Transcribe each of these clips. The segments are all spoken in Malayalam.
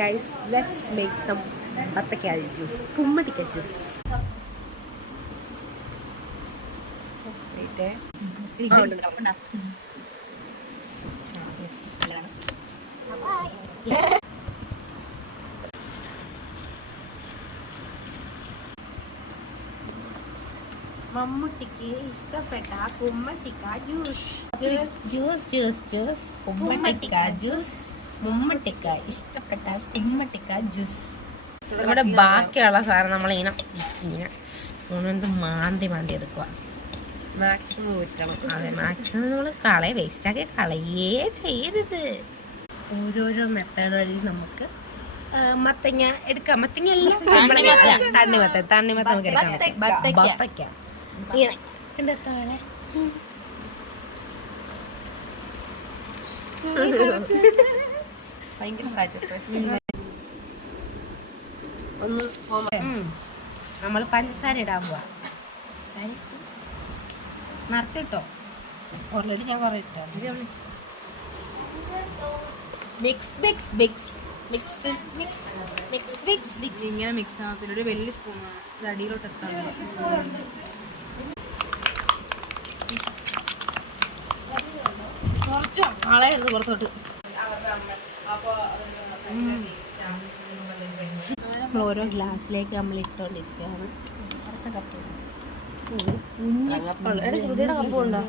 guys, let's make some bataka juice. Kummatika juice. Wait. Yes. മമ്മൂട്ടിക്ക് ഇഷ്ടപ്പെട്ട കുമ്മട്ടിക്ക ജ്യൂസ്. കുമ്മട്ടിക്ക ജ്യൂസ്. മമ്മൂട്ടിക്ക ഇഷ്ടപ്പെട്ട കുമ്മട്ടിക്ക ജ്യൂസ്. നമ്മുടെ ബാക്കിയുള്ള സാധനം നമ്മളിങ്ങനെ മാന്തി എടുക്കുക. മാക്സിമം ഊറ്റണം. അതെ, മാക്സിമം നമ്മൾ വേസ്റ്റാക്കി കളയേ ചെയ്യരുത്. ഓരോരോ മെത്തേഡ് വഴി നമുക്ക് മത്തങ്ങ എടുക്കാം. മത്തങ്ങ എല്ലാം തണ്ണിമത്തൻ നമുക്ക് എടുക്കാം. ബത്തക്ക ഇങ്ങനെ കണ്ടെത്താളെ ഭയങ്കര സാറ്റിസ്ഫാക്ഷൻ. നമ്മൾ പഞ്ചസാര ഇടാൻ പോവാ. നിറച്ചിട്ടോ? ഓൾറെഡി ഞാൻ കുറെ ഇട്ടോ. ഇങ്ങനെ മിക്സ് ആകത്തില്ല. ഒരു വലിയ സ്പൂണാണ് ഇത് അടിയിലോട്ട് എത്താൻ. കുറച്ച് ആളായിരുന്നു പുറത്തോട്ട്. ഓരോ ഗ്ലാസ്സിലേക്ക് നമ്മൾ ഇട്ടുകൊണ്ടിരിക്കുകയാണ്. അടുത്ത കപ്പ് കപ്പുണ്ടോ?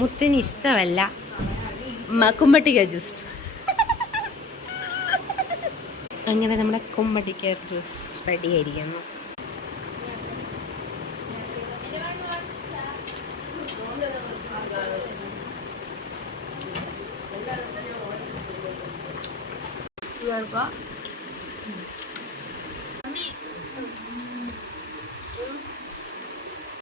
മുത്തിന് ഇഷ്ടമല്ല കുമ്മട്ടിക്ക ജ്യൂസ്. അങ്ങനെ നമ്മുടെ കുമ്മട്ടിക്ക ജ്യൂസ് റെഡി ആയിരിക്കുന്നു.